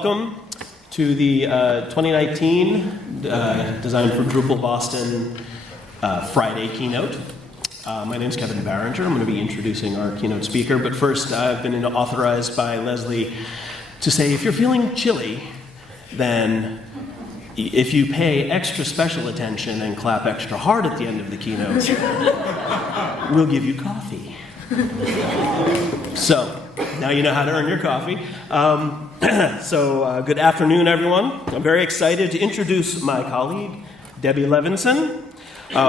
Welcome to the 2019 Design for Drupal Boston Friday keynote. My name is Kevin Barringer. I'm going to be introducing our keynote speaker, but first I've been authorized by Leslie to say if you're feeling chilly, then if you pay extra special attention and clap extra hard at the end of the keynote, we'll give you coffee. So, now you know how to earn your coffee. Good afternoon, everyone. I'm very excited to introduce my colleague, Debbie Levinson,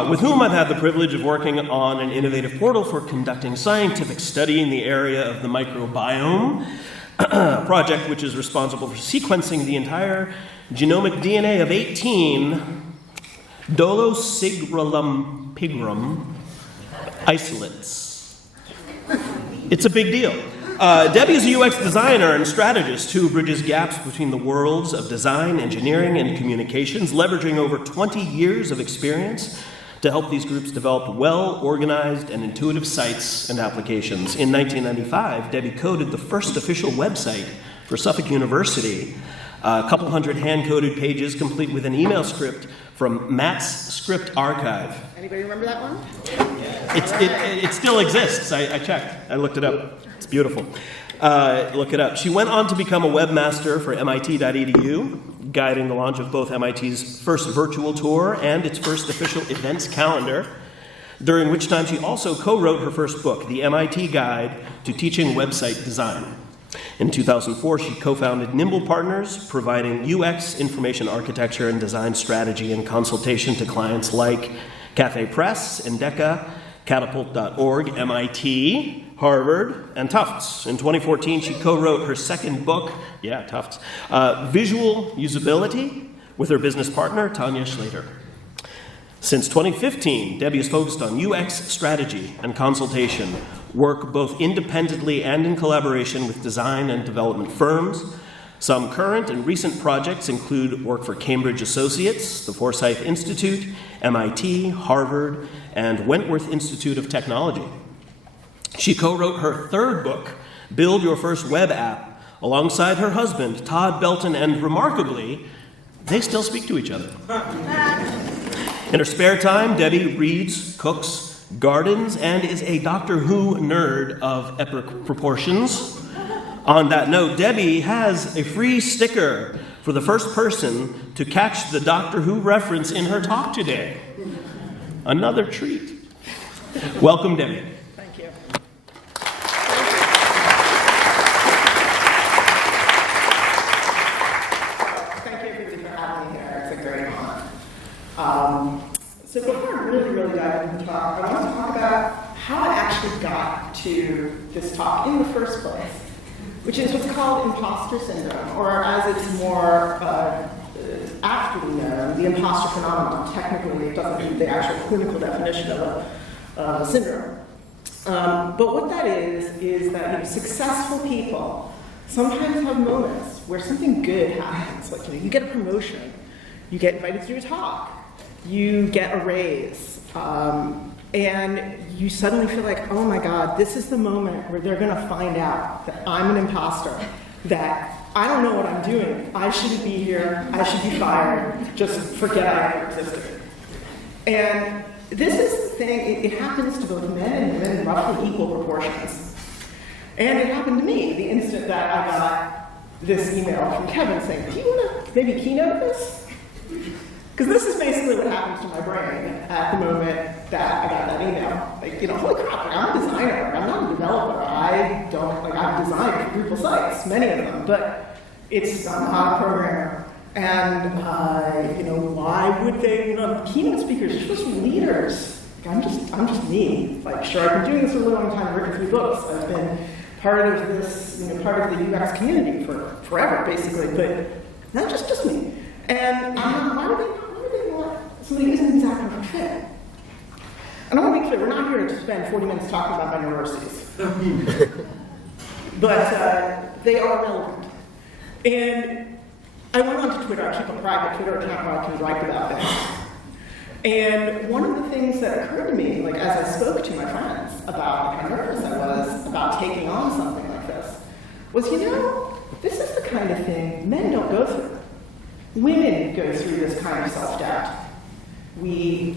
with whom I've had the privilege of working on an innovative portal for conducting scientific study in the area of the microbiome, a project which is responsible for sequencing the entire genomic DNA of 18 Dolosigralum pigrum isolates. It's a big deal. Debbie is a UX designer and strategist who bridges gaps between the worlds of design, engineering, and communications, leveraging over 20 years of experience to help these groups develop well-organized and intuitive sites and applications. In 1995, Debbie coded the first official website for Suffolk University, a couple hundred hand-coded pages complete with an email script from Matt's Script Archive. Anybody remember that one? It still exists. I checked. I looked it up. It's beautiful. Look it up. She went on to become a webmaster for MIT.edu, guiding the launch of both MIT's first virtual tour and its first official events calendar, during which time she also co-wrote her first book, The MIT Guide to Teaching Website Design. In 2004, she co-founded Nimble Partners, providing UX, information architecture, and design strategy and consultation to clients like Cafe Press, Endeca, Catapult.org, MIT, Harvard, and Tufts. In 2014, she co-wrote her second book, Tufts, Visual Usability, with her business partner, Tanya Schlater. Since 2015, Debbie has focused on UX strategy and consultation, work both independently and in collaboration with design and development firms. Some current and recent projects include work for Cambridge Associates, the Forsyth Institute, MIT, Harvard, and Wentworth Institute of Technology. She co-wrote her third book, Build Your First Web App, alongside her husband, Todd Belton, and remarkably, they still speak to each other. In her spare time, Debbie reads, cooks, gardens, and is a Doctor Who nerd of epic proportions. On that note, Debbie has a free sticker for the first person to catch the Doctor Who reference in her talk today. Another treat. Welcome, Debbie. Thank you. Thank you, everybody, for having me here. It's a great honor. So before I really dive into the talk, I want to talk about how I actually got to this talk in the first place, which is what's called impostor syndrome, or as it's more aptly known, the impostor phenomenon. Technically, it doesn't mean the actual clinical definition of a syndrome. But what that is that successful people sometimes have moments where something good happens. Like you get a promotion, you get invited to do a talk, you get a raise, and you suddenly feel like, oh my God, this is the moment where they're going to find out that I'm an imposter, that I don't know what I'm doing, I shouldn't be here, I should be fired, just forget I ever existed. And this is the thing, it happens to both men and women in roughly equal proportions. And it happened to me the instant that I got this email from Kevin saying, do you want to maybe keynote this? Because this is basically what happens to my brain at the moment that I got that email. Like, holy crap, I'm a designer, I'm not a developer. I've designed Drupal sites, many of them, but I'm not a programmer. And, why would they, keynote speakers are supposed to be leaders. I'm just me. Sure, I've been doing this for a long time, I've written 3 books. I've been part of this, part of the UX community for forever, basically, but not just me. And why would they want somebody who isn't exactly a fit? And I want to be clear, we're not here to spend 40 minutes talking about my neuroses. But they are relevant. And I went onto Twitter. I keep a private Twitter account where I can write about things. And one of the things that occurred to me, as I spoke to my friends about how nervous I was about taking on something like this, was, this is the kind of thing men don't go through. Women go through this kind of self-doubt. We're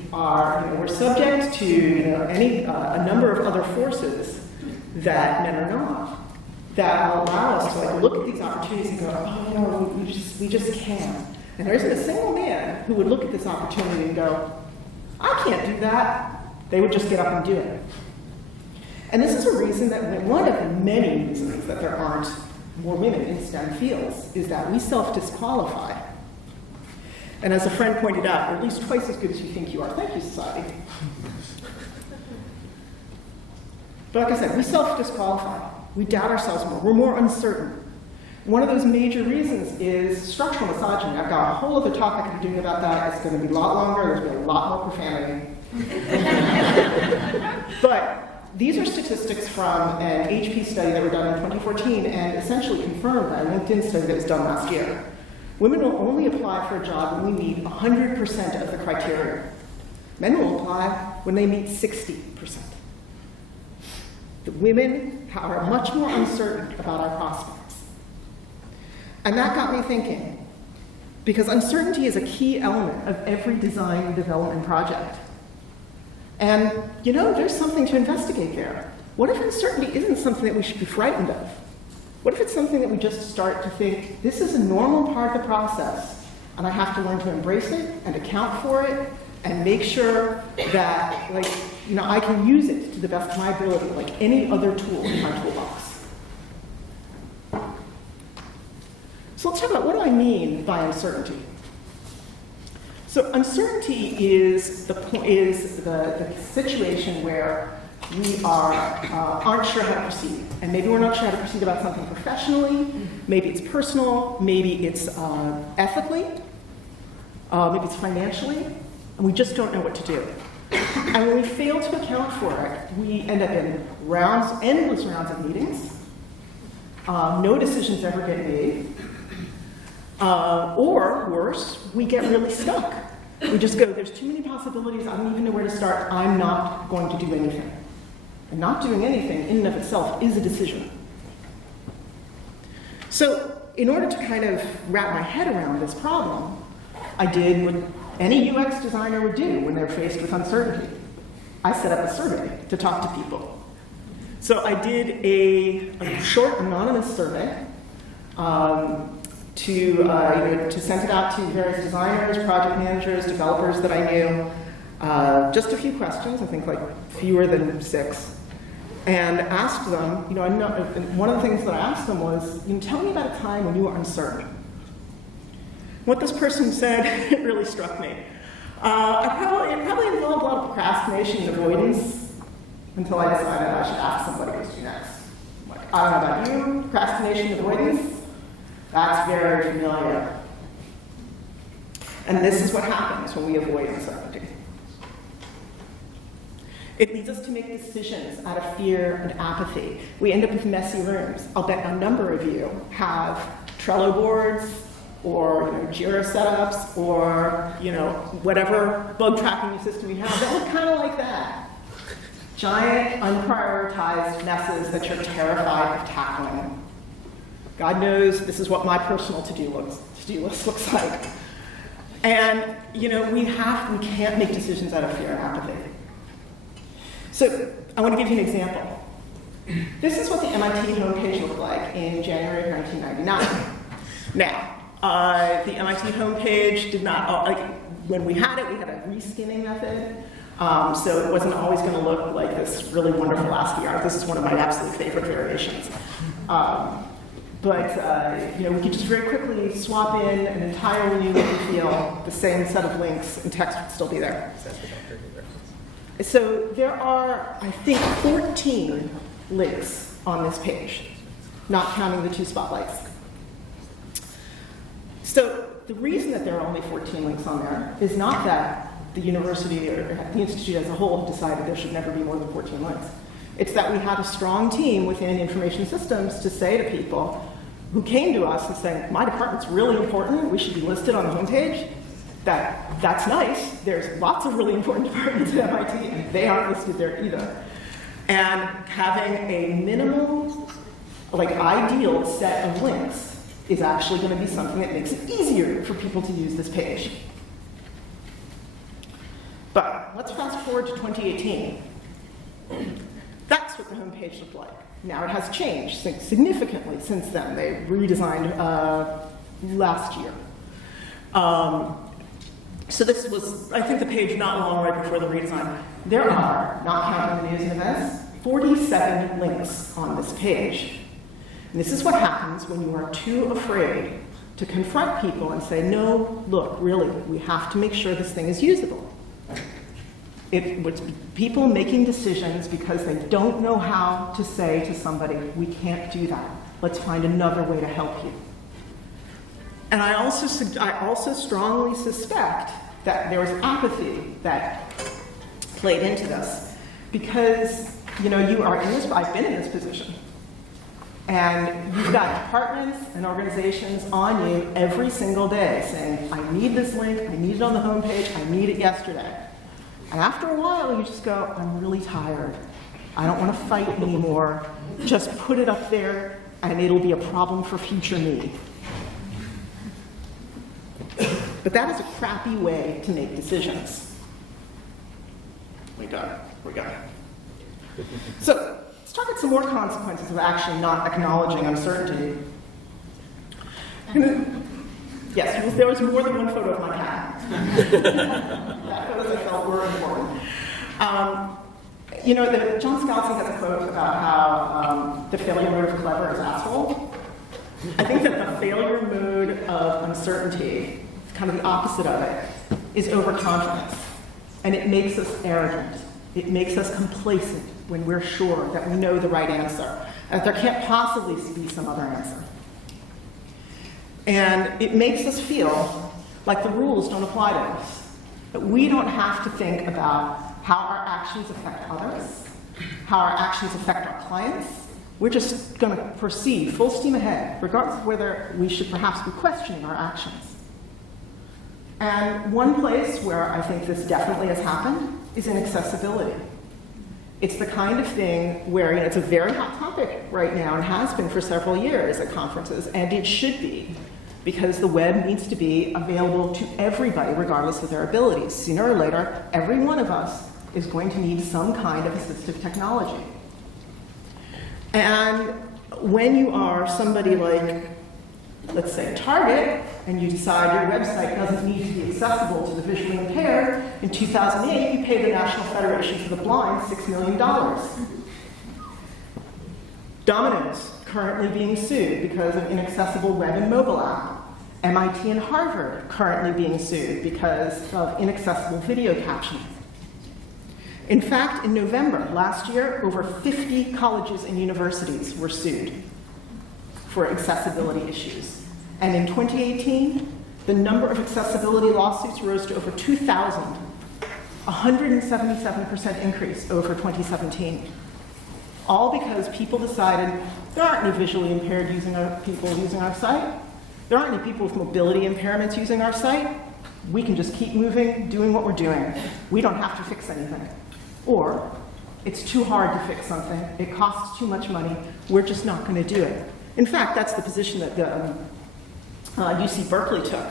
subject to a number of other forces that men are not, that allow us to look at these opportunities and go, oh no, we just can't. And there isn't a single man who would look at this opportunity and go, I can't do that. They would just get up and do it. And this is a reason that one of the many reasons that there aren't more women in STEM fields is that we self-disqualify. And as a friend pointed out, you're at least twice as good as you think you are. Thank you, society. But like I said, we self-disqualify. We doubt ourselves more. We're more uncertain. One of those major reasons is structural misogyny. I've got a whole other talk I could be doing about that. It's going to be a lot longer. There's going to be a lot more profanity. But these are statistics from an HP study that were done in 2014 and essentially confirmed by a LinkedIn study that was done last year. Women will only apply for a job when we meet 100% of the criteria. Men will apply when they meet 60%. The women are much more uncertain about our prospects. And that got me thinking, because uncertainty is a key element of every design and development project. And, there's something to investigate there. What if uncertainty isn't something that we should be frightened of? What if it's something that we just start to think, this is a normal part of the process, and I have to learn to embrace it and account for it and make sure that, I can use it to the best of my ability, like any other tool in my toolbox. So let's talk about, what do I mean by uncertainty? So uncertainty is the situation where we aren't sure how to proceed. And maybe we're not sure how to proceed about something professionally, maybe it's personal, maybe it's ethically, maybe it's financially, and we just don't know what to do. And when we fail to account for it, we end up in endless rounds of meetings, no decisions ever get made, or worse, we get really stuck. We just go, there's too many possibilities, I don't even know where to start, I'm not going to do anything. And not doing anything in and of itself is a decision. So in order to kind of wrap my head around this problem, I did what any UX designer would do when they're faced with uncertainty. I set up a survey to talk to people. So I did a short anonymous survey to send it out to various designers, project managers, developers that I knew. Just a few questions, I think fewer than 6. And asked them, one of the things that I asked them was, tell me about a time when you were uncertain. What this person said, it really struck me. It probably involved a lot of procrastination and avoidance until I decided I should ask somebody who's next. I don't know about you, procrastination and avoidance? That's very familiar. And this is what happens when we avoid uncertainty. It leads us to make decisions out of fear and apathy. We end up with messy rooms. I'll bet a number of you have Trello boards or Jira setups or whatever bug tracking system you have that look kind of like that. Giant, unprioritized messes that you're terrified of tackling. God knows this is what my personal to-do list looks like. And we can't make decisions out of fear and apathy. So I want to give you an example. This is what the MIT homepage looked like in January of 1999. Now, the MIT homepage did not, when we had a reskinning method, so it wasn't always going to look like this really wonderful ASCII art. This is one of my absolute favorite variations. But we could just very quickly swap in an entirely new look and feel, the same set of links, and text would still be there. So there are, I think, 14 links on this page, not counting the 2 spotlights. So the reason that there are only 14 links on there is not that the university or the institute as a whole have decided there should never be more than 14 links. It's that we have a strong team within information systems to say to people who came to us and saying, my department's really important, we should be listed on the homepage. That's nice. There's lots of really important departments at MIT, and they aren't listed there either. And having a minimal, ideal set of links is actually going to be something that makes it easier for people to use this page. But let's fast forward to 2018. That's what the homepage looked like. Now it has changed significantly since then. They redesigned last year. So this was, I think, the page not long right before the redesign. There are, not counting the news and events, 47 links on this page. And this is what happens when you are too afraid to confront people and say, no, look, really, we have to make sure this thing is usable. It was people making decisions because they don't know how to say to somebody, we can't do that. Let's find another way to help you. And I also strongly suspect that there was apathy that played into this. Because, you are in this, I've been in this position. And you've got departments and organizations on you every single day saying, I need this link, I need it on the homepage, I need it yesterday. And after a while, you just go, I'm really tired. I don't want to fight anymore. Just put it up there, and it'll be a problem for future me. But that is a crappy way to make decisions. We got it. So let's talk about some more consequences of actually not acknowledging uncertainty. Yes, there was more than one photo of my cat. That photos I felt were important. John Scalzi has a quote about how the failure mode of clever is asshole. I think that the failure mode of uncertainty, kind of the opposite of it, is overconfidence. And it makes us arrogant. It makes us complacent when we're sure that we know the right answer, that there can't possibly be some other answer. And it makes us feel like the rules don't apply to us, that we don't have to think about how our actions affect others, how our actions affect our clients. We're just going to proceed full steam ahead, regardless of whether we should perhaps be questioning our actions. And one place where I think this definitely has happened is in accessibility. It's the kind of thing where it's a very hot topic right now and has been for several years at conferences, and it should be, because the web needs to be available to everybody regardless of their abilities. Sooner or later, every one of us is going to need some kind of assistive technology. And when you are somebody like, let's say, Target, and you decide your website doesn't need to be accessible to the visually impaired, in 2008, you paid the National Federation for the Blind $6 million. Domino's, currently being sued because of inaccessible web and mobile app. MIT and Harvard, currently being sued because of inaccessible video captioning. In fact, in November last year, over 50 colleges and universities were sued for accessibility issues. And in 2018, the number of accessibility lawsuits rose to over 2,000, 177% increase over 2017. All because people decided there aren't any visually impaired people using our site. There aren't any people with mobility impairments using our site. We can just keep moving, doing what we're doing. We don't have to fix anything. Or, it's too hard to fix something. It costs too much money. We're just not going to do it. In fact, that's the position that the UC Berkeley took.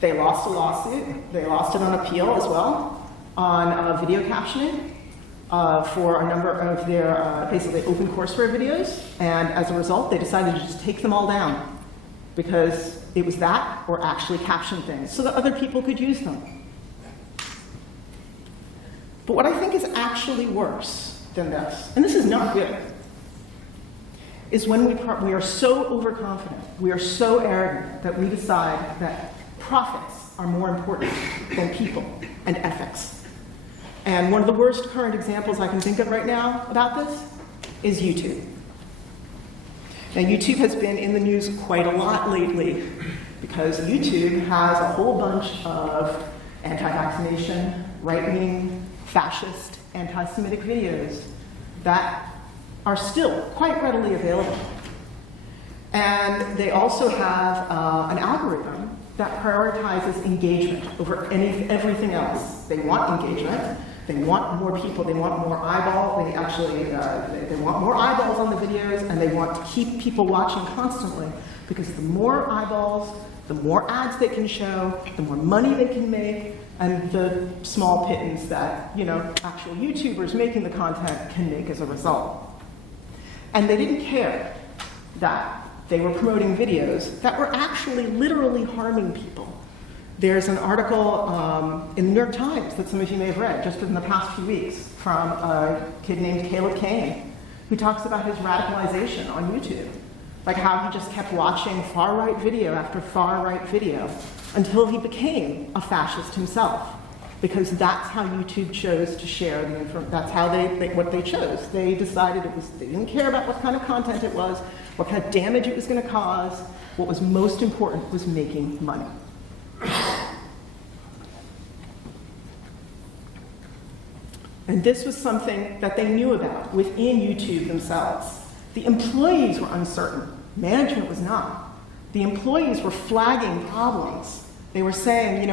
They lost a lawsuit. They lost it on appeal as well on video captioning for a number of their basically open courseware videos. And as a result, they decided to just take them all down because it was that or actually caption things so that other people could use them. But what I think is actually worse than this, and this is not good, is when we are so overconfident, we are so arrogant that we decide that profits are more important than people and ethics. And one of the worst current examples I can think of right now about this is YouTube. Now, YouTube has been in the news quite a lot lately because YouTube has a whole bunch of anti-vaccination, right-wing, fascist, anti-Semitic videos that are still quite readily available. And they also have an algorithm that prioritizes engagement over everything else. They want engagement, They want more people, they want more eyeballs, they want more eyeballs on the videos, and they want to keep people watching constantly, because the more eyeballs, the more ads they can show, the more money they can make, and the small pittance that, actual YouTubers making the content can make as a result. And they didn't care that they were promoting videos that were actually literally harming people. There's an article in the New York Times that some of you may have read just in the past few weeks from a kid named Caleb Kane, who talks about his radicalization on YouTube. Like how he just kept watching far-right video after far-right video until he became a fascist himself. Because that's how YouTube chose to share the information. That's how what they chose. They decided they didn't care about what kind of content it was, what kind of damage it was going to cause. What was most important was making money. And this was something that they knew about within YouTube themselves. The employees were uncertain. Management was not. The employees were flagging problems. They were saying,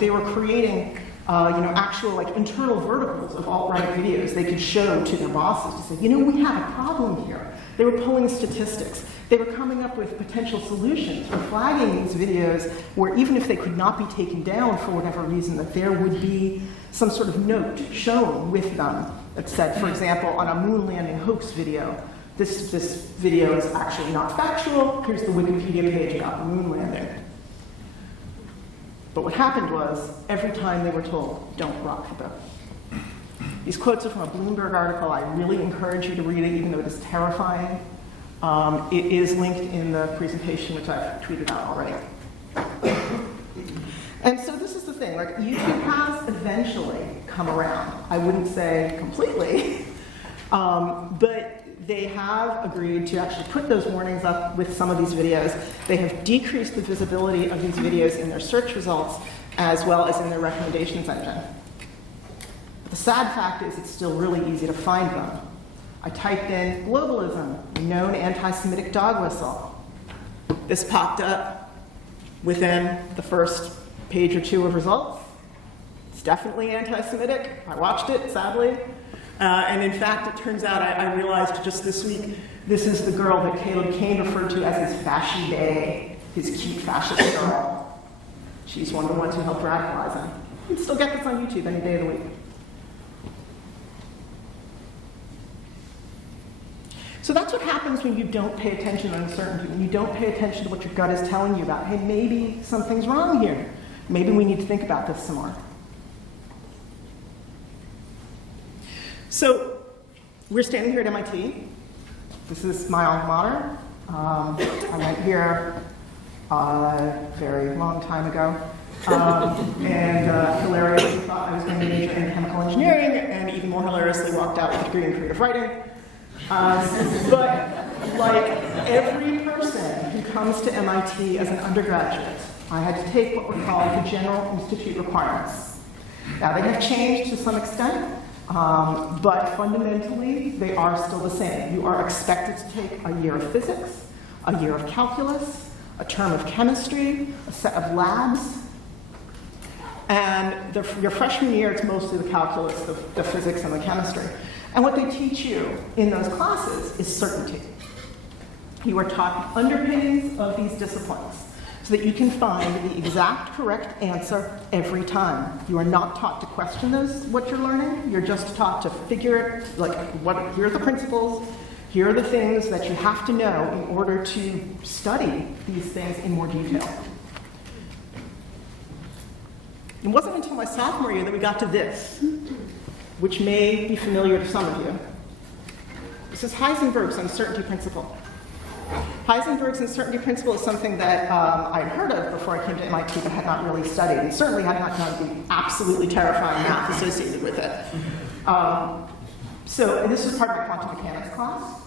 they were creating, actual internal verticals of alt-right videos they could show to their bosses to say, we have a problem here. They were pulling statistics. They were coming up with potential solutions for flagging these videos where even if they could not be taken down for whatever reason, that there would be some sort of note shown with them that said, for example, on a moon landing hoax video, this video is actually not factual. Here's the Wikipedia page about the moon landing. But what happened was, every time they were told, don't rock the boat. These quotes are from a Bloomberg article. I really encourage you to read it, even though it is terrifying. It is linked in the presentation, which I've tweeted out already. And so this is the thing, YouTube has eventually come around. I wouldn't say completely, but they have agreed to actually put those warnings up with some of these videos. They have decreased the visibility of these videos in their search results, as well as in their recommendations engine. But the sad fact is it's still really easy to find them. I typed in globalism, known anti-Semitic dog whistle. This popped up within the first page or two of results. It's definitely anti-Semitic. I watched it, sadly. And in fact, it turns out, I realized just this week, this is the girl that Caleb Kane referred to as his fashy bae, his cute fascist girl. She's one of the ones who helped radicalize him. You can still get this on YouTube any day of the week. So that's what happens when you don't pay attention to uncertainty, when you don't pay attention to what your gut is telling you about. Hey, maybe something's wrong here. Maybe we need to think about this some more. So we're standing here at MIT. This is my alma mater. I went here a very long time ago. And hilariously thought I was going to major in chemical engineering, and even more hilariously walked out with a degree in creative writing. But like every person who comes to MIT as an undergraduate, I had to take what were called the General Institute requirements. Now they have changed to some extent, but fundamentally they are still the same. You are expected to take a year of physics, a year of calculus, a term of chemistry, a set of labs, and your freshman year it's mostly the calculus, the physics, and the chemistry. And what they teach you in those classes is certainty. You are taught the underpinnings of these disciplines so that you can find the exact correct answer every time. You are not taught to question what you're learning. You're just taught to figure it, here are the principles, here are the things that you have to know in order to study these things in more detail. It wasn't until my sophomore year that we got to this, which may be familiar to some of you. This is Heisenberg's uncertainty principle. Heisenberg's uncertainty principle is something that I had heard of before I came to MIT, but had not really studied, and certainly had not done the absolutely terrifying math associated with it. So this is part of my quantum mechanics class.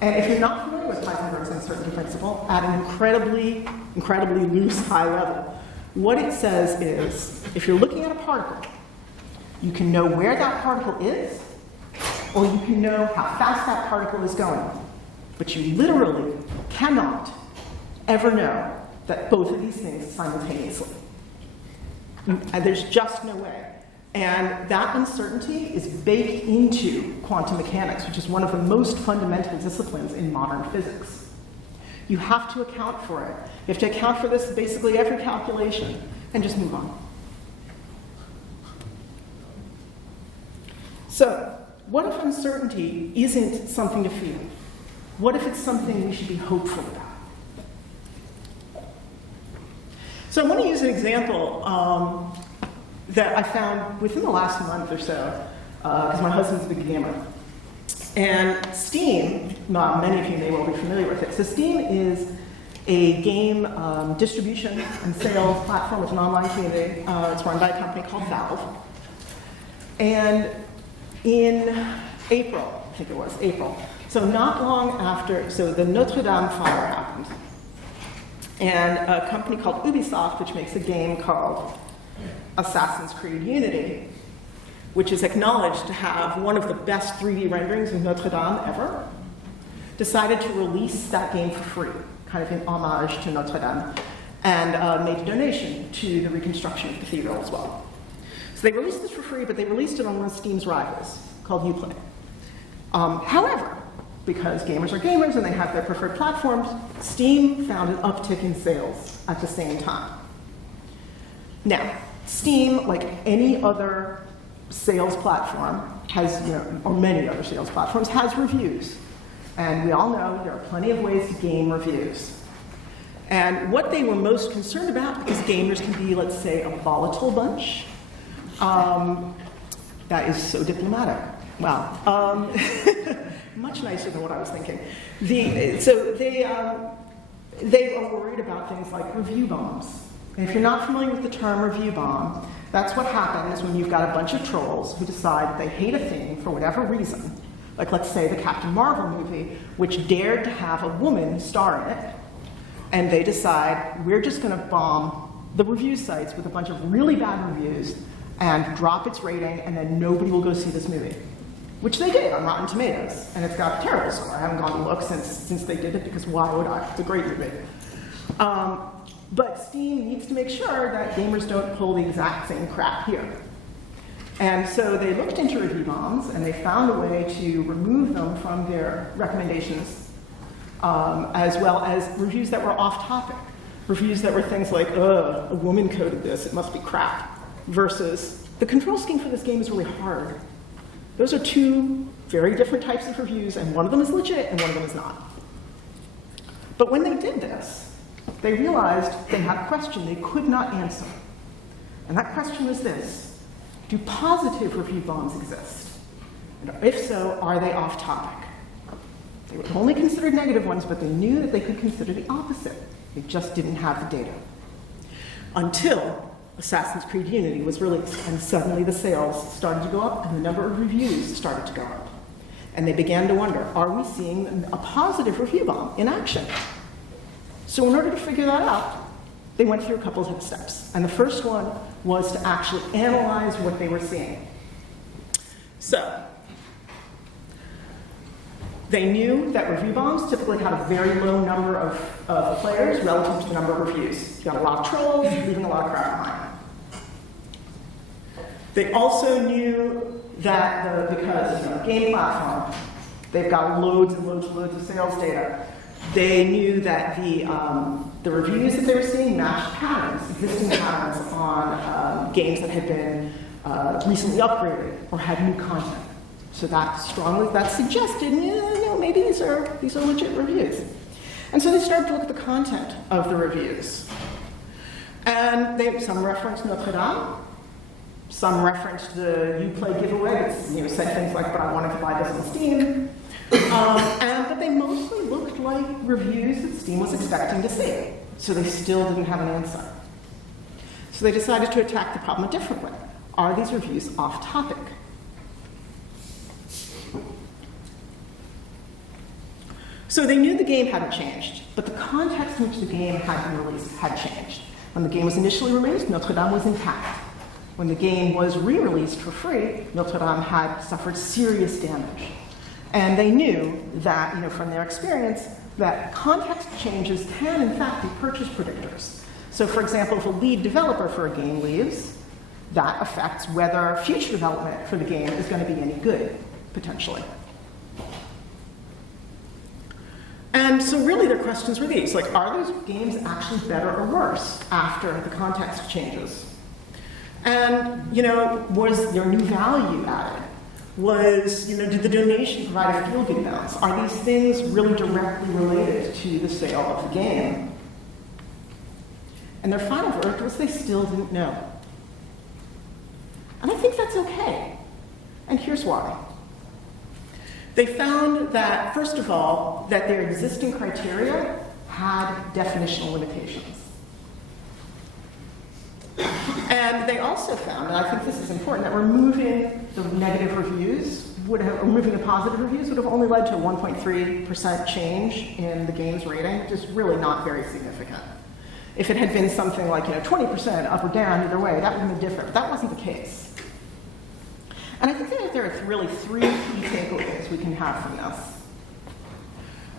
And if you're not familiar with Heisenberg's uncertainty principle, at an incredibly loose high level, what it says is, if you're looking at a particle, you can know where that particle is, or you can know how fast that particle is going. But you literally cannot ever know that both of these things simultaneously. And there's just no way. And that uncertainty is baked into quantum mechanics, which is one of the most fundamental disciplines in modern physics. You have to account for it. You have to account for this basically every calculation and just move on. So, what if uncertainty isn't something to fear? What if it's something we should be hopeful about? So I want to use an example that I found within the last month or so, because my husband's a big gamer. And Steam, many of you may well be familiar with it. So Steam is a game distribution and sales platform. It's an online community. It's run by a company called Valve. And in April, I think it was, April, so not long after, so the Notre Dame fire happened. And a company called Ubisoft, which makes a game called Assassin's Creed Unity, which is acknowledged to have one of the best 3D renderings of Notre Dame ever, decided to release that game for free, kind of in homage to Notre Dame, and made a donation to the reconstruction of the cathedral as well. So they released this for free, but they released it on one of Steam's rivals, called Uplay. However, because gamers are gamers and they have their preferred platforms, Steam found an uptick in sales at the same time. Now, Steam, like any other sales platform, has, or many other sales platforms, has reviews. And we all know there are plenty of ways to game reviews. And what they were most concerned about, because gamers can be, let's say, a volatile bunch, that is so diplomatic. Wow. Much nicer than what I was thinking. So they are worried about things like review bombs. And if you're not familiar with the term review bomb, that's what happens when you've got a bunch of trolls who decide they hate a thing for whatever reason. Like, let's say, the Captain Marvel movie, which dared to have a woman star in it, and they decide, we're just going to bomb the review sites with a bunch of really bad reviews and drop its rating, and then nobody will go see this movie. Which they did on Rotten Tomatoes, and it's got a terrible score. I haven't gone to look since they did it, because why would I? It's a great movie. But Steam needs to make sure that gamers don't pull the exact same crap here. And so they looked into review bombs, and they found a way to remove them from their recommendations, as well as reviews that were off-topic. Reviews that were things like, a woman coded this, it must be crap, versus, the control scheme for this game is really hard. Those are two very different types of reviews, and one of them is legit, and one of them is not. But when they did this, they realized they had a question they could not answer. And that question was this: do positive review bombs exist? And if so, are they off-topic? They would have only considered negative ones, but they knew that they could consider the opposite. They just didn't have the data. Until Assassin's Creed Unity was released, and suddenly the sales started to go up, and the number of reviews started to go up. And they began to wonder, are we seeing a positive review bomb in action? So in order to figure that out, they went through a couple of steps. And the first one was to actually analyze what they were seeing. So they knew that review bombs typically had a very low number of players relative to the number of reviews. You got a lot of trolls, leaving a lot of crap behind. They also knew that because game platform, they've got loads and loads and loads of sales data. They knew that the reviews that they were seeing matched patterns, existing patterns on games that had been recently upgraded or had new content. So that suggested, maybe these are legit reviews. And so they started to look at the content of the reviews. And some referenced Notre Dame, some referenced the Uplay giveaway that said things like, but I wanted to buy this on Steam. But they mostly looked like reviews that Steam was expecting to see. So they still didn't have an answer. So they decided to attack the problem a different way. Are these reviews off-topic? So they knew the game hadn't changed, but the context in which the game had been released had changed. When the game was initially released, Notre Dame was intact. When the game was re-released for free, Notre Dame had suffered serious damage. And they knew that, from their experience, that context changes can, in fact, be purchase predictors. So, for example, if a lead developer for a game leaves, that affects whether future development for the game is going to be any good, potentially. And so really their questions were these, like, are those games actually better or worse after the context changes? And, was there new value added? Did the donation provide a feel-good bounce? Are these things really directly related to the sale of the game? And their final verdict was they still didn't know. And I think that's okay. And here's why. They found that, first of all, that their existing criteria had definitional limitations. And they also found, and I think this is important, that removing the negative reviews removing the positive reviews would have only led to a 1.3% change in the game's rating, which is really not very significant. If it had been something like 20% up or down either way, that would have been different. But that wasn't the case. And I think that there are really three key takeaways we can have from this.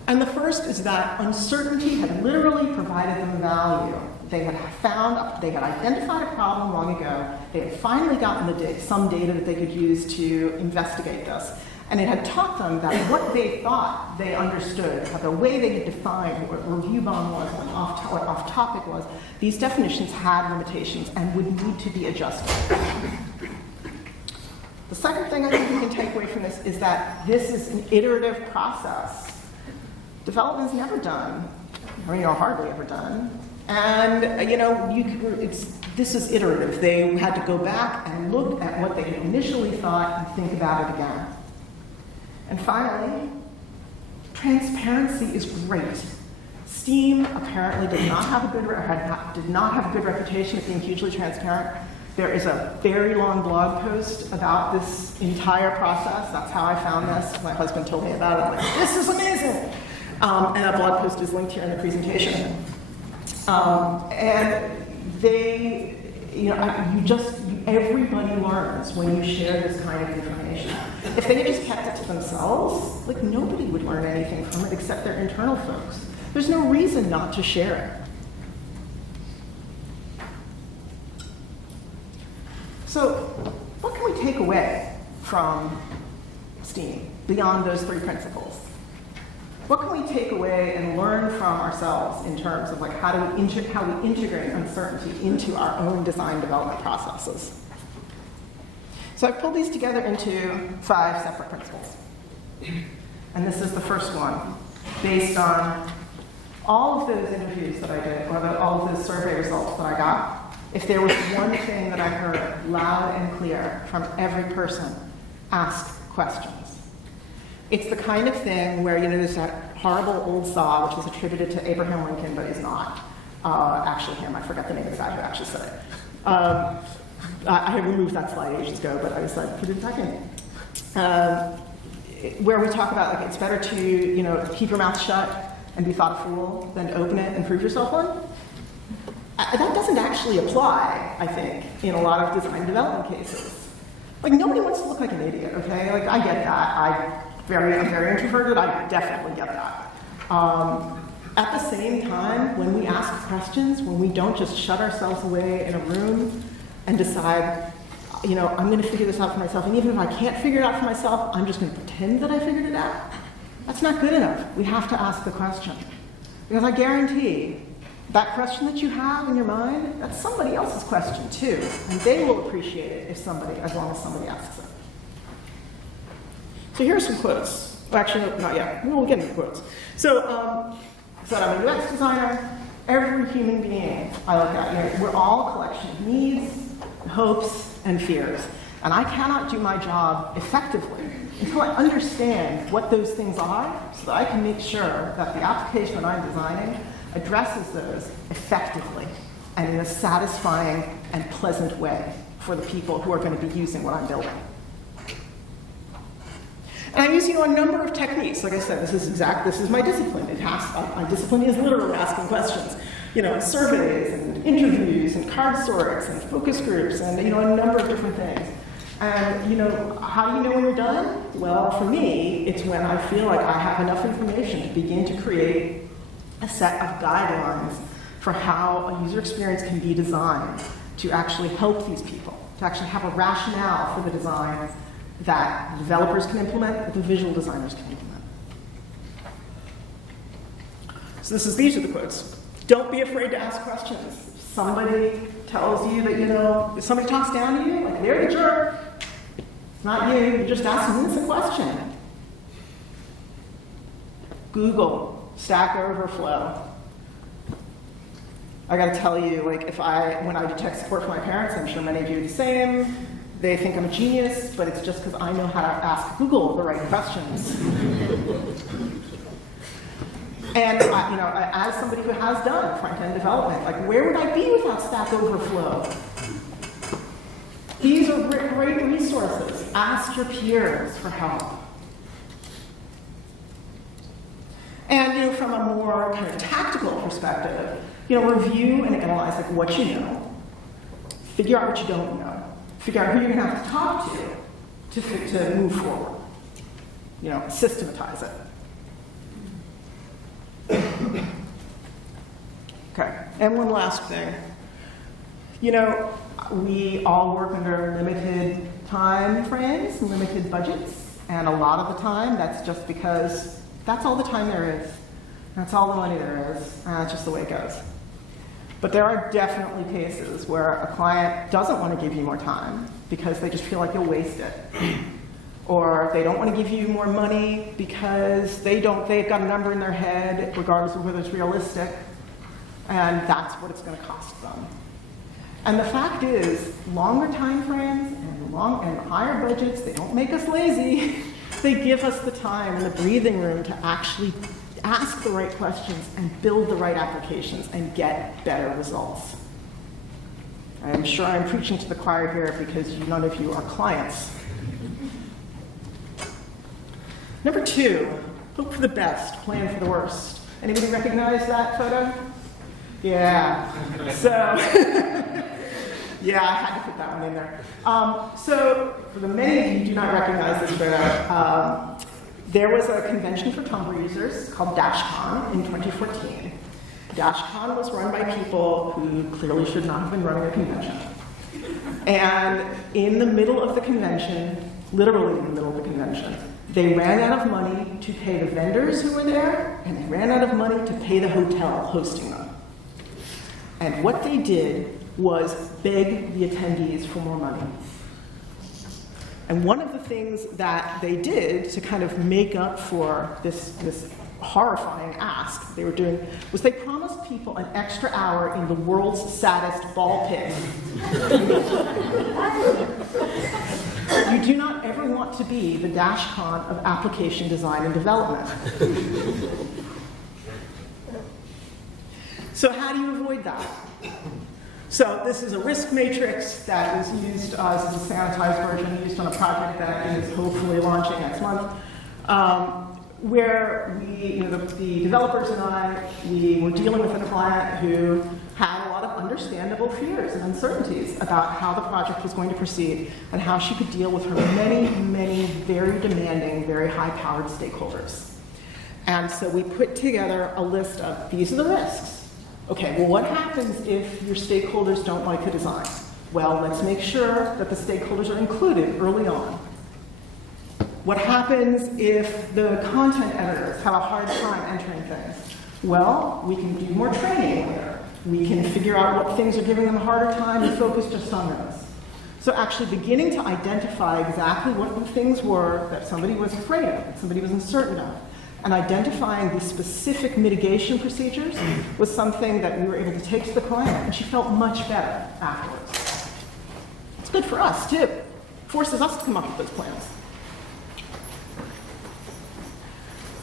And the first is that uncertainty had literally provided them value. They had identified a problem long ago. They had finally gotten some data that they could use to investigate this. And it had taught them that what they thought they understood, the way they had defined what review bomb was, what off-topic was, these definitions had limitations and would need to be adjusted. The second thing I think we can take away from this is that this is an iterative process. Development is never done, hardly ever done. And, this is iterative. They had to go back and look at what they had initially thought and think about it again. And finally, transparency is great. Steam apparently did not have a good reputation of being hugely transparent. There is a very long blog post about this entire process. That's how I found this. My husband told me about it. I'm like, this is amazing. And that blog post is linked here in the presentation. And they, everybody learns when you share this kind of information. If they had just kept it to themselves, nobody would learn anything from it except their internal folks. There's no reason not to share it. So, what can we take away from STEAM beyond those three principles? What can we take away and learn from ourselves in terms of how we integrate uncertainty into our own design development processes? So I've pulled these together into 5 separate principles. And this is the first one, based on all of those interviews that I did, or all of those survey results that I got. If there was one thing that I heard loud and clear from every person, ask questions. It's the kind of thing where, there's that horrible old saw, which was attributed to Abraham Lincoln, but is not actually him. I forgot the name of the guy who actually said it. I had removed that slide ages ago, but I decided to put it back in. Where we talk about, it's better to, keep your mouth shut and be thought a fool than to open it and prove yourself one. That doesn't actually apply, I think, in a lot of design development cases. Nobody wants to look like an idiot, okay? I get that. I'm very introverted. I definitely get that. At the same time, when we ask questions, when we don't just shut ourselves away in a room and decide, I'm going to figure this out for myself, and even if I can't figure it out for myself, I'm just going to pretend that I figured it out, that's not good enough. We have to ask the question. Because I guarantee that question that you have in your mind, that's somebody else's question too, and they will appreciate it as long as somebody asks it. So here are some quotes. Well, actually, no, not yet. We'll get into quotes. So I'm a UX designer. Every human being I look at, we're all a collection of needs, hopes, and fears. And I cannot do my job effectively until I understand what those things are, so that I can make sure that the application that I'm designing addresses those effectively and in a satisfying and pleasant way for the people who are going to be using what I'm building. And I'm using a number of techniques. Like I said, this is my discipline. My discipline is literally asking questions. Surveys and interviews and card sorts and focus groups and, a number of different things. And, how do you know when you're done? Well, for me, it's when I feel like I have enough information to begin to create a set of guidelines for how a user experience can be designed to actually help these people. to actually have a rationale for the design that developers can implement, that the visual designers can implement. So these are the quotes. Don't be afraid to ask questions. If somebody tells you that, if somebody talks down to you, like they're the jerk, it's not you, you're just asking them a question. Google, Stack Overflow. I gotta tell you, like when I do tech support for my parents, I'm sure many of you do the same. They think I'm a genius, but it's just because I know how to ask Google the right questions. And as somebody who has done front-end development, like where would I be without Stack Overflow? These are great resources. Ask your peers for help. And from a more kind of tactical perspective, review and analyze like what you know, figure out what you don't know, figure out who you're going to have to talk to move forward. Systematize it. Okay, and one last thing. We all work under limited time frames, limited budgets, and a lot of the time that's just because that's all the time there is. That's all the money there is, and that's just the way it goes. But there are definitely cases where a client doesn't want to give you more time because they just feel like you'll waste it. Or they don't want to give you more money because they've got a number in their head, regardless of whether it's realistic, and that's what it's going to cost them. And the fact is, longer time frames and higher budgets, they don't make us lazy. They give us the time and the breathing room to actually ask the right questions and build the right applications and get better results. I'm sure I'm preaching to the choir here because none of you are clients. Number 2, hope for the best, plan for the worst. Anybody recognize that photo? Yeah. So, yeah, I had to put that one in there. So, for the many of you who do not recognize this photo, there was a convention for Tumblr users called DashCon in 2014. DashCon was run by people who clearly should not have been running a convention. And in the middle of the convention, literally in the middle of the convention, they ran out of money to pay the vendors who were there, and they ran out of money to pay the hotel hosting them. And what they did was beg the attendees for more money. And one of the things that they did to kind of make up for this horrifying ask they were doing was they promised people an extra hour in the world's saddest ball pit. You do not ever want to be the DashCon of application design and development. So how do you avoid that? So this is a risk matrix that was used as a sanitized version, used on a project that is hopefully launching next month, where the developers and we were dealing with a client who had a lot of understandable fears and uncertainties about how the project was going to proceed and how she could deal with her many, many very demanding, very high-powered stakeholders. And so we put together a list of, these are the risks. Okay, well, what happens if your stakeholders don't like the design? Well, let's make sure that the stakeholders are included early on. What happens if the content editors have a hard time entering things? Well, we can do more training later. We can figure out what things are giving them a harder time and focus just on those. So actually beginning to identify exactly what the things were that somebody was afraid of, that somebody was uncertain of, and identifying the specific mitigation procedures was something that we were able to take to the client, and she felt much better afterwards. It's good for us, too. It forces us to come up with those plans.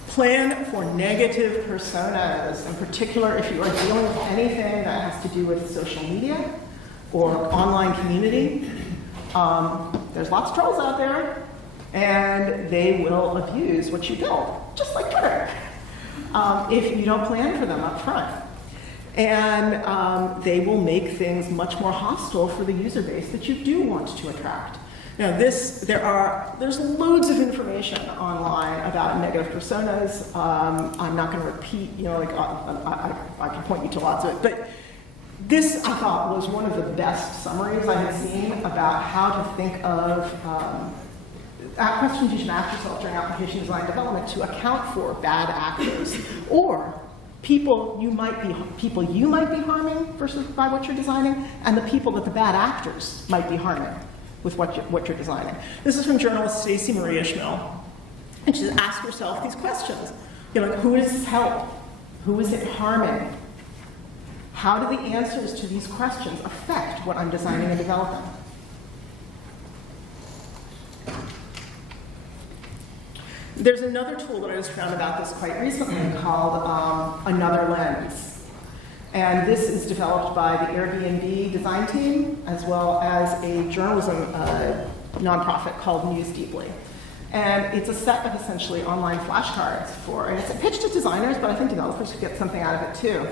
Plan for negative personas, in particular if you are dealing with anything that has to do with social media or online community. There's lots of trolls out there, and they will abuse what you build, just like Twitter, if you don't plan for them up front. And they will make things much more hostile for the user base that you do want to attract. Now there's loads of information online about negative personas. I'm not going to repeat, I can point you to lots of it, but This, I thought, was one of the best summaries I had seen about how to think of questions you should ask yourself during application design development to account for bad actors or people you might be harming versus by what you're designing, and the people that the bad actors might be harming with what you're designing. This is from journalist Stacey Marie Ishmael. And she says, ask yourself these questions. Who does this help? Who is it harming? How do the answers to these questions affect what I'm designing and developing? There's another tool that I just found about this quite recently called Another Lens. And this is developed by the Airbnb design team, as well as a journalism nonprofit called News Deeply. And it's a set of essentially online flashcards and it's pitched to designers, but I think developers could get something out of it too,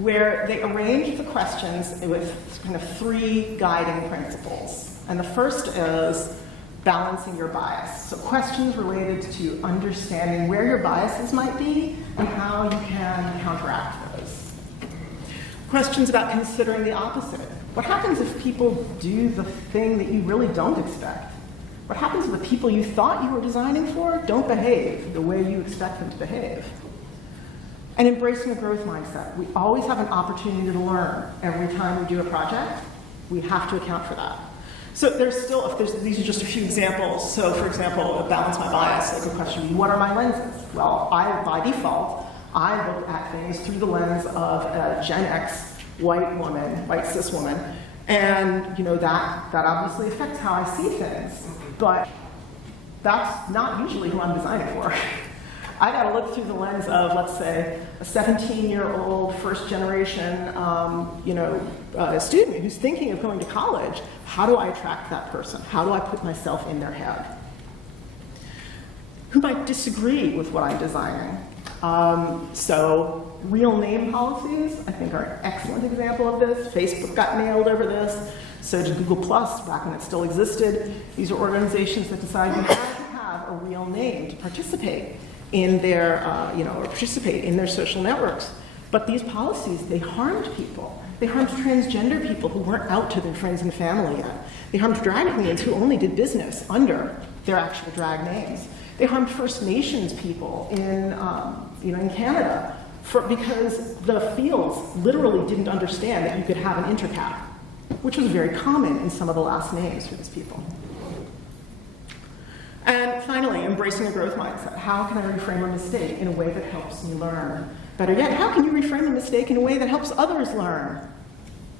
where they arrange the questions with kind of 3 guiding principles. And the first is balancing your bias. So questions related to understanding where your biases might be and how you can counteract those. Questions about considering the opposite. What happens if people do the thing that you really don't expect? What happens if the people you thought you were designing for don't behave the way you expect them to behave? And embracing a growth mindset. We always have an opportunity to learn every time we do a project. We have to account for that. So these are just a few examples. So for example, balance my bias, like a question, what are my lenses? Well, by default, I look at things through the lens of a Gen X white cis woman. And that obviously affects how I see things. But that's not usually who I'm designing for. I got to look through the lens of, let's say, a 17-year-old first-generation, student who's thinking of going to college. How do I attract that person? How do I put myself in their head? Who might disagree with what I'm designing? So real name policies, I think, are an excellent example of this. Facebook got nailed over this. So did Google Plus, back when it still existed. These are organizations that decide you have to have a real name to participate in their, or participate in their social networks. But these policies, they harmed people. They harmed transgender people who weren't out to their friends and family yet. They harmed drag queens who only did business under their actual drag names. They harmed First Nations people in Canada because the fields literally didn't understand that you could have an intercap, which was very common in some of the last names for these people. And finally, embracing a growth mindset. How can I reframe a mistake in a way that helps me learn? Better yet, how can you reframe a mistake in a way that helps others learn?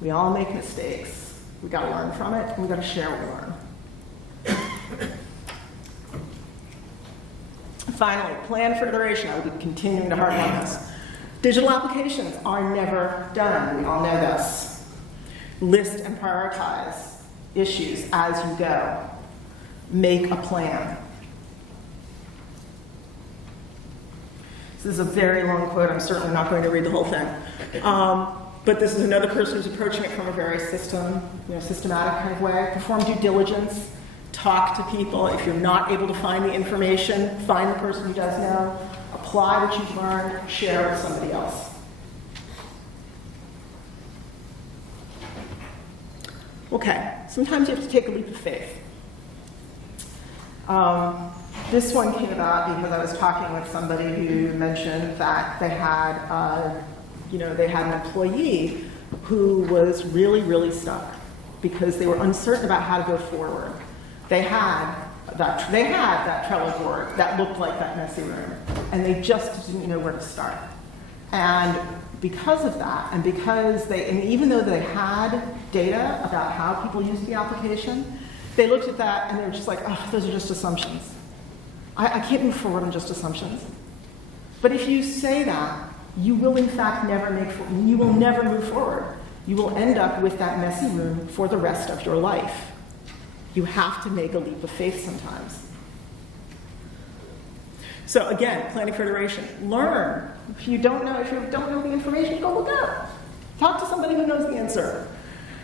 We all make mistakes. We got to learn from it, and we got to share what we learn. Finally, plan for iteration. I will be continuing to harp on this. Digital applications are never done. We all know this. List and prioritize issues as you go. Make a plan. This is a very long quote. I'm certainly not going to read the whole thing. But this is another person who's approaching it from a very systematic kind of way. Perform due diligence. Talk to people. If you're not able to find the information, find the person who does know. Apply what you've learned. Share it with somebody else. Okay, sometimes you have to take a leap of faith. This one came about because I was talking with somebody who mentioned that they had, they had an employee who was really, really stuck because they were uncertain about how to go forward. They had that Trello board that looked like that messy room, and they just didn't know where to start. And because of that, and even though they had data about how people used the application, they looked at that and they were just like, oh, those are just assumptions. I can't move forward on just assumptions. But if you say that, you will in fact never move forward. You will end up with that messy room for the rest of your life. You have to make a leap of faith sometimes. So again, planning for iteration. Learn. If you don't know the information, go look up. Talk to somebody who knows the answer.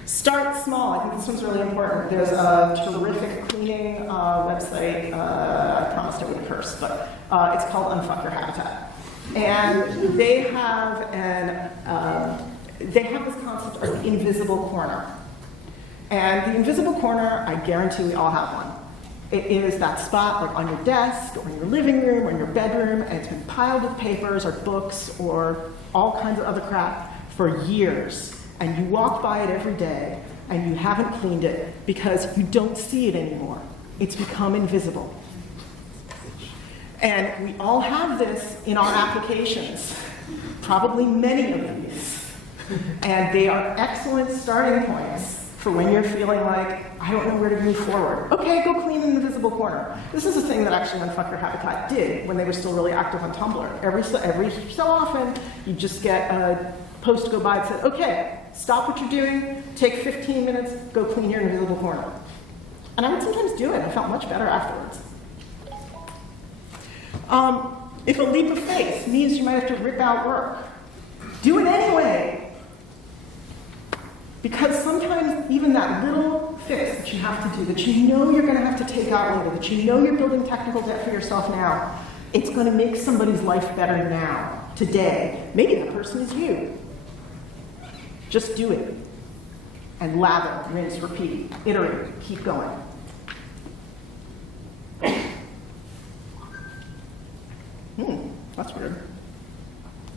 Start small. I think this one's really important. There's a terrific cleaning website. I promised I wouldn't curse, but it's called Unfuck Your Habitat. And they have they have this concept of the invisible corner. And the invisible corner, I guarantee we all have one. It is that spot like on your desk, or in your living room, or in your bedroom, and it's been piled with papers or books or all kinds of other crap for years. And you walk by it every day, and you haven't cleaned it because you don't see it anymore. It's become invisible. And we all have this in our applications, probably many of these. And they are excellent starting points for when you're feeling like, I don't know where to move forward. Okay, go clean the invisible corner. This is a thing that actually Unfuck Your Habitat did when they were still really active on Tumblr. Every so often, you just get a post go by that said, okay, stop what you're doing, take 15 minutes, go clean your invisible corner. And I would sometimes do it. I felt much better afterwards. If a leap of faith means you might have to rip out work, do it anyway. Because sometimes even that little fix that you have to do, that you know you're going to have to take out later, that you know you're building technical debt for yourself now, it's going to make somebody's life better now, today. Maybe that person is you. Just do it. And lather, rinse, repeat, iterate, keep going. That's weird.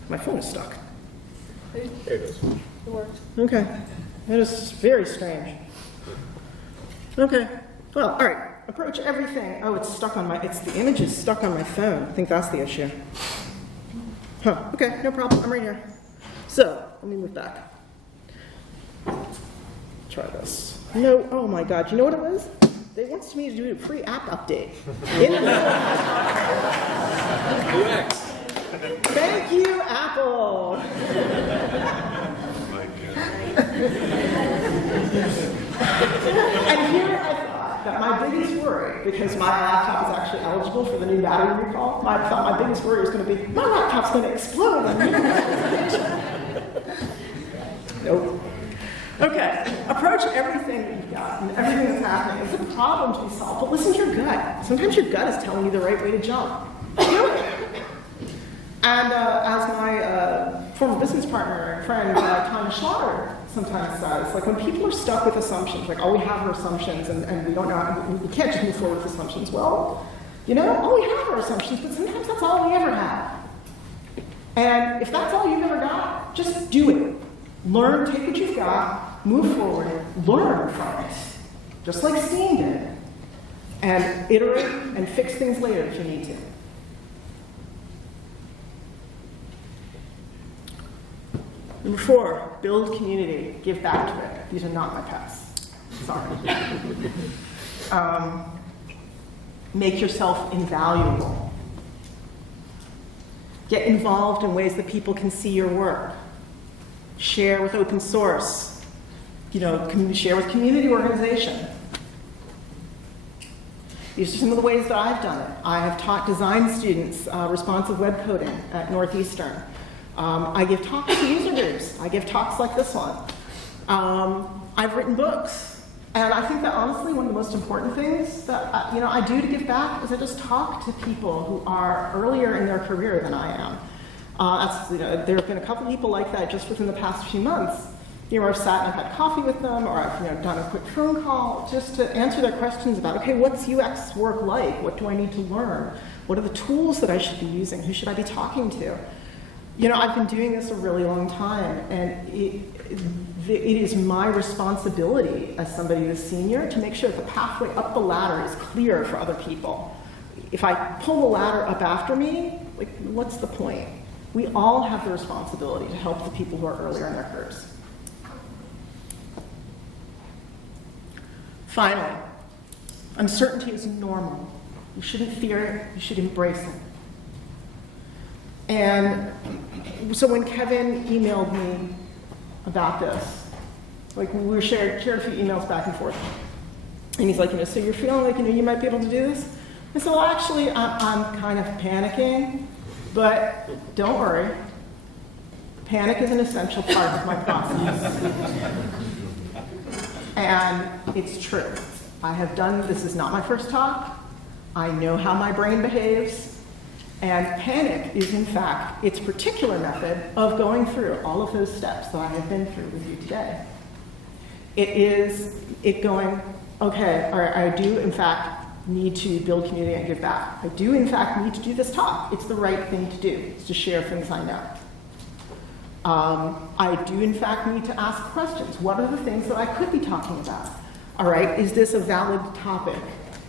My phone is stuck. There it is. It worked. Okay. That is very strange. Okay. Well, all right. Approach everything. Oh, it's stuck on the image is stuck on my phone. I think that's the issue. Huh. Okay, no problem. I'm right here. So, let me move back. Try this. No, oh my God. You know what it was? They wanted me to do a free app update. In the middle. UX. Thank you, Apple. And here I thought that my biggest worry, because my laptop is actually eligible for the new battery recall, I thought my biggest worry was going to be, my laptop's going to explode on me. Nope. Okay, approach everything that you've got and everything that's happening. It's a problem to be solved, but listen to your gut. Sometimes your gut is telling you the right way to jump. Do it. And as my former business partner and friend, Thomas Schlotter, sometimes says, like when people are stuck with assumptions, like all we have are assumptions and we don't know, we can't just move forward with assumptions. Well, you know, all we have are assumptions, but sometimes that's all we ever have. And if that's all you've ever got, just do it. Learn, take what you've got, move forward, learn from it, just like Steam did, and iterate and fix things later if you need to. Number 4, build community, give back to it. These are not my pets. Sorry. Make yourself invaluable. Get involved in ways that people can see your work. Share with open source. You know, share with community organization. These are some of the ways that I've done it. I have taught design students responsive web coding at Northeastern. I give talks to user groups. I give talks like this one. I've written books. And I think that honestly, one of the most important things that I do to give back is I just talk to people who are earlier in their career than I am. There have been a couple people like that just within the past few months. I've sat and I've had coffee with them, or I've done a quick phone call just to answer their questions about, okay, what's UX work like? What do I need to learn? What are the tools that I should be using? Who should I be talking to? I've been doing this a really long time, and it is my responsibility as somebody who's senior to make sure that the pathway up the ladder is clear for other people. If I pull the ladder up after me, like, what's the point? We all have the responsibility to help the people who are earlier in their careers. Finally, uncertainty is normal. You shouldn't fear it, you should embrace it. And so when Kevin emailed me about this, like we shared a few emails back and forth, and he's like, so you're feeling like you might be able to do this? I said, well, actually, I'm kind of panicking, but don't worry. Panic is an essential part of my process. And it's true. I have done, this is not my first talk. I know how my brain behaves. And panic is, in fact, its particular method of going through all of those steps that I have been through with you today. It is it going, okay, all right, I do, in fact, need to build community and give back. I do, in fact, need to do this talk. It's the right thing to do. It's to share things I know. I do, in fact, need to ask questions. What are the things that I could be talking about? All right, is this a valid topic?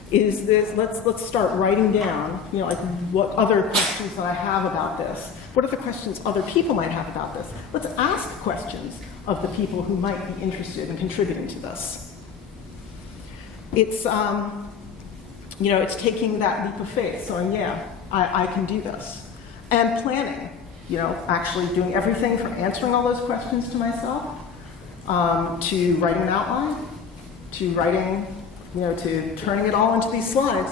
Is this, let's start writing down, like what other questions that I have about this? What are the questions other people might have about this? Let's ask questions of the people who might be interested in contributing to this. It's, it's taking that leap of faith, saying, yeah, I can do this. And planning, actually doing everything from answering all those questions to myself, to writing an outline, to writing, to turning it all into these slides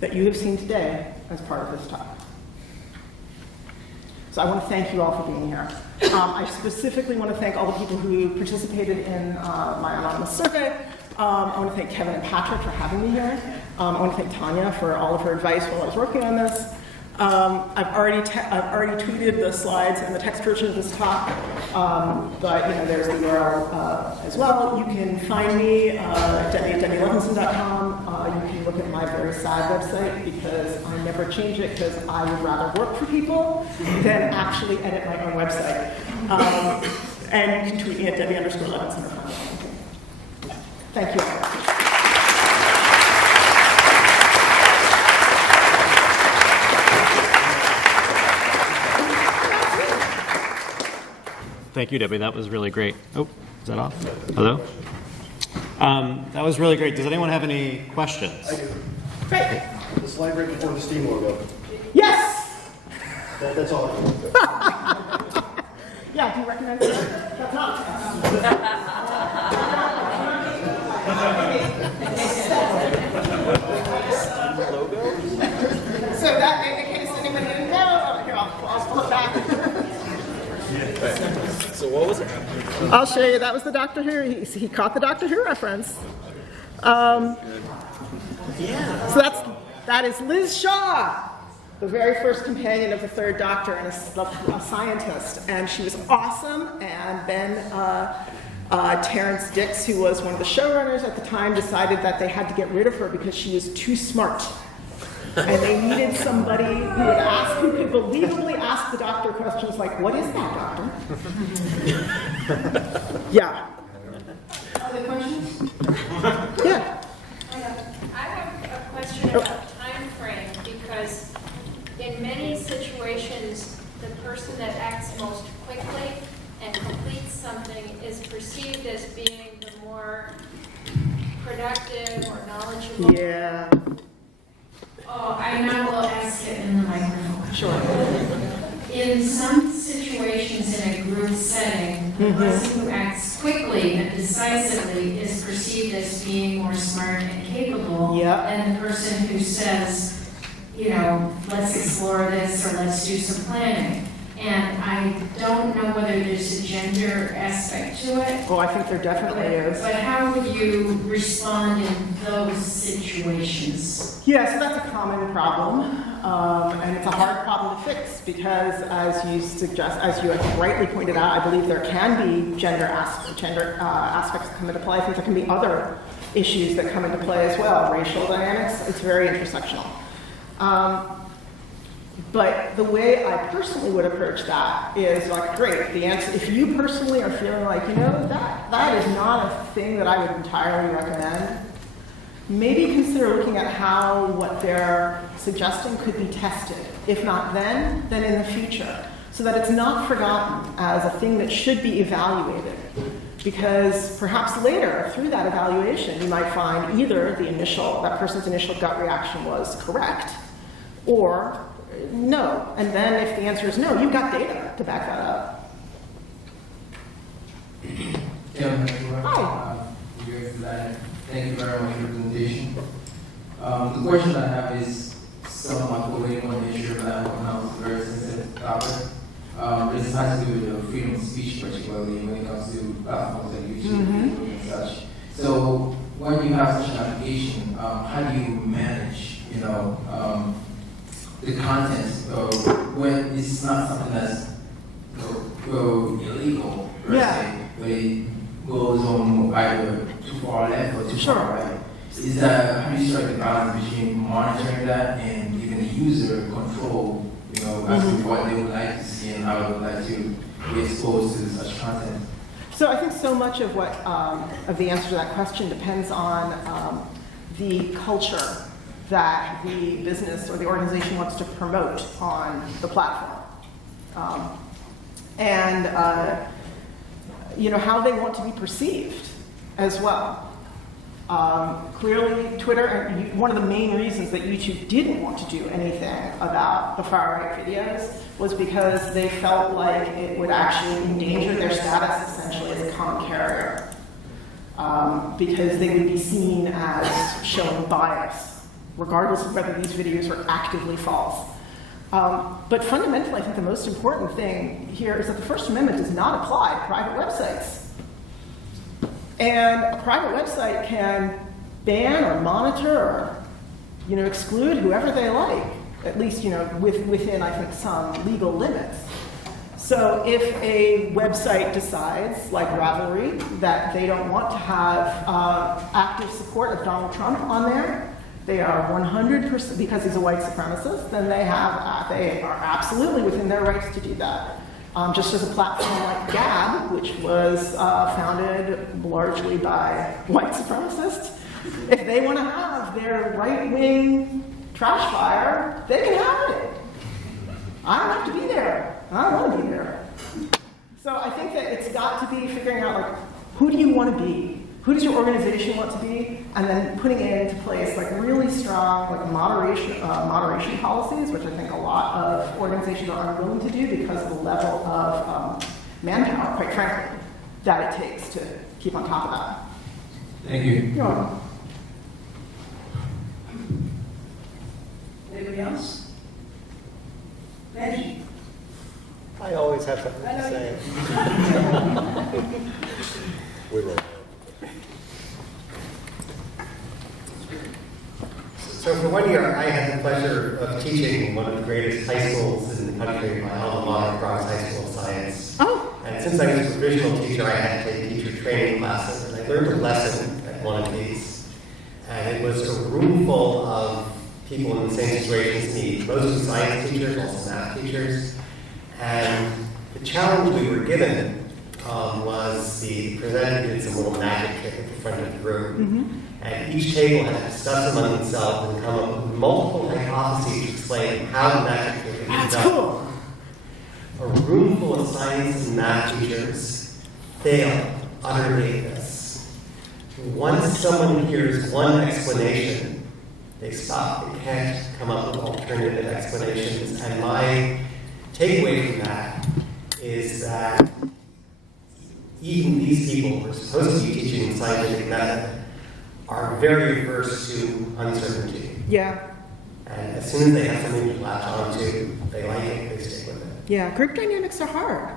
that you have seen today as part of this talk. So I want to thank you all for being here. I specifically want to thank all the people who participated in my anonymous survey. I want to thank Kevin and Patrick for having me here. I want to thank Tanya for all of her advice while I was working on this. I've already tweeted the slides and the text version of this talk, but there's the URL as well. You can find me at DebbieLevinson.com. You can look at my very sad website because I never change it because I would rather work for people than actually edit my own website. And you can tweet me at Debbie_Levinson. Thank you all. Thank you, Debbie. That was really great. Oh, is that off? Hello? That was really great. Does anyone have any questions? I do. Great. The slide right before the Steam logo. Yes! That's all. Yeah, do you recognize that? That's not. So that, in case anybody didn't know, here, I'll pull it back. So what was it? I'll show you. That was the Doctor Who. He caught the Doctor Who reference. So that is Liz Shaw, the very first companion of the Third Doctor and a scientist, and she was awesome. And then Terrence Dix, who was one of the showrunners at the time, decided that they had to get rid of her because she was too smart. And they needed somebody who could believably ask the Doctor questions like, "What is that, Doctor?" Yeah. Other questions? Yeah. I have a question about time frame, because in many situations, the person that acts most quickly and completes something is perceived as being the more productive or knowledgeable. Yeah. Oh, I now will ask it in the microphone. Sure. In some situations in a group setting, the person who acts quickly and decisively is perceived as being more smart and capable than the person who says, let's explore this or let's do some planning. And I don't know whether there's a gender aspect to it. Oh, I think there definitely is. But how would you respond in those situations? Yeah, so that's a common problem, and it's a hard problem to fix because, as you suggest, as you rightly pointed out, I believe there can be gender aspects that come into play. I think there can be other issues that come into play as well, racial dynamics. It's very intersectional. But the way I personally would approach that is like, great, the answer, if you personally are feeling like, that is not a thing that I would entirely recommend, maybe consider looking at how what they're suggesting could be tested. If not then in the future, so that it's not forgotten as a thing that should be evaluated. Because perhaps later, through that evaluation, you might find either that person's initial gut reaction was correct, or no. And then if the answer is no, you've got data to back that up. Hi. Thank you very much for the presentation. The question I have is somewhat related on the issue of that one, very sensitive topic. This has to do with the freedom of speech, particularly when it comes to platforms like YouTube and such. So when you have such an application, how do you manage, the content when it's not something that's illegal, per se, when it goes on either too far left or too far right. Is that, how do you strike the balance between monitoring that and giving the user control, as to what they would like to see and how they would like to be exposed to such content? So I think so much of what of the answer to that question depends on the culture that the business or the organization wants to promote on the platform, and how they want to be perceived as well. Clearly, Twitter, one of the main reasons that YouTube didn't want to do anything about the far-right videos was because they felt like it would actually endanger their status essentially as a common carrier, because they would be seen as showing bias, regardless of whether these videos were actively false. But fundamentally, I think the most important thing here is that the First Amendment does not apply to private websites. And a private website can ban or monitor or, exclude whoever they like, at least, within, I think, some legal limits. So if a website decides, like Ravelry, that they don't want to have active support of Donald Trump on there, they are 100%, because he's a white supremacist, then they are absolutely within their rights to do that. Just as a platform like Gab, which was founded largely by white supremacists, if they want to have their right-wing trash fire, they can have it. I don't have to be there. I don't want to be there. So I think that it's got to be figuring out, who do you want to be? Who does your organization want to be? And then putting it into place, really strong, moderation policies, which I think a lot of organizations are unwilling to do because of the level of manpower, quite frankly, that it takes to keep on top of that. Thank you. You're welcome. Anybody else? Reggie? I always have something to say. We will. So for 1 year, I had the pleasure of teaching one of the greatest high schools in the country, my alma mater, Bronx High School of Science. Oh. And since I was a provisional teacher, I had to take teacher training classes, and I learned a lesson at one of these. And it was a room full of people in the same situation as me, mostly science teachers, also math teachers. And the challenge we were given was the presenter did some little magic trick at the front of the room. Mm-hmm. And each table had to discuss among themselves and come up with multiple hypotheses to explain how the magic trick had been done. Cool. A room full of science and math teachers failed utterly at this. Once someone hears one explanation, they stop. They can't come up with alternative explanations. And my takeaway from that is that even these people who are supposed to be teaching the scientific method are very averse to uncertainty. Yeah. And as soon as they have something to latch onto, they like it, they stick with it. Yeah, group dynamics are hard.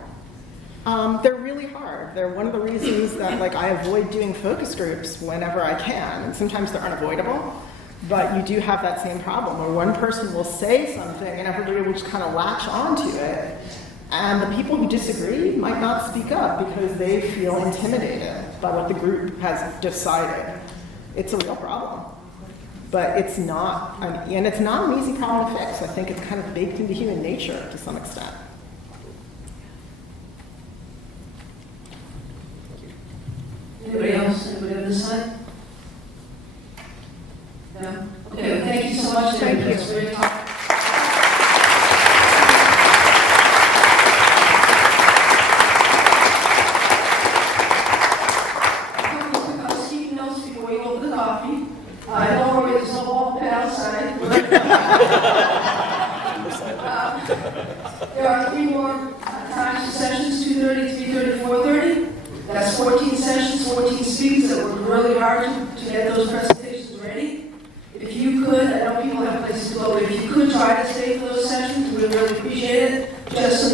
They're really hard. They're one of the reasons that I avoid doing focus groups whenever I can. And sometimes they're unavoidable, but you do have that same problem where one person will say something and everybody will just kind of latch onto it. And the people who disagree might not speak up because they feel intimidated by what the group has decided. It's a real problem. But it's not, and it's not an easy problem to fix. I think it's kind of baked into human nature to some extent. Anybody else? Anybody on this side? No? Okay, well, thank you so much. Thank you. It's great talk. Housekeeping notes before we open the coffee. Don't worry, there's no ball pit outside. There are 3 more times for sessions, 2:30, 3:30, 4:30. That's 14 sessions, 14 speakers that worked really hard to get those presentations ready. If you could, I know people have places to go, but if you could try to stay for those sessions, we'd really appreciate it. Just so